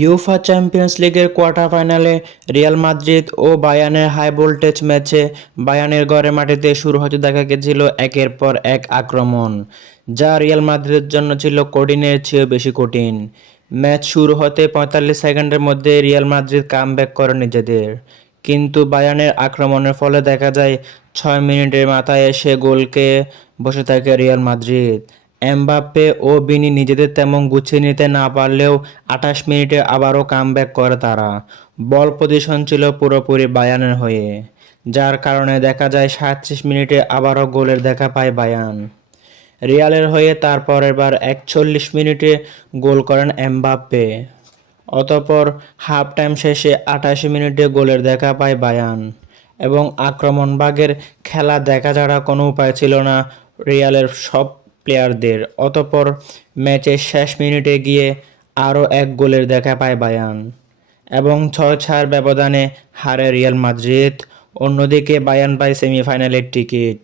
UEFA champions লিগের quarter ফাইনালে Real Madrid ও বায়ার্নের high voltage ম্যাচে বায়ার্নের ঘরের মাটিতে শুরু হতে দেখা গেছিল একের পর এক আক্রমণ, যা রিয়াল মাদ্রিদের জন্য ছিল কঠিনের চেয়েও বেশি কঠিন। ম্যাচ শুরু হতে ৪৫ সেকেন্ডের মধ্যে রিয়াল মাদ্রিদ কামব্যাক করে নিজেদের, কিন্তু বায়ার্নের আক্রমণের ফলে দেখা যায় ৬ মিনিটের মাথায় এসে গোলকে বসে থাকে রিয়াল মাদ্রিদ। এমবাপ্পে ও ভিনি নিজেদের তেমন গুছিয়ে নিতে না পারলেও ২৮ মিনিটে আবারও কামব্যাক করে তারা। বল পজিশন ছিল পুরোপুরি বায়ার্নের হয়ে, যার কারণে দেখা যায় ৩৭ মিনিটে আবারও গোলের দেখা পায় বায়ার্ন। রিয়ালের হয়ে তার পরের বার ৪১ মিনিটে গোল করেন এমবাপ্পে। অতঃপর হাফ টাইম শেষে ৮৮ মিনিটে গোলের দেখা পায় বায়ার্ন এবং আক্রমণভাগের খেলা দেখা ছাড়া কোনো উপায় ছিল না রিয়ালের সব প্লেয়ারদের। অতঃপর ম্যাচের শেষ মিনিটে গিয়ে আরও এক গোলের দেখা পায় বায়ার্ন এবং ৬-৪ ব্যবধানে হারে রিয়াল মাদ্রিদ। অন্যদিকে বায়ার্ন পায় সেমিফাইনালের টিকিট।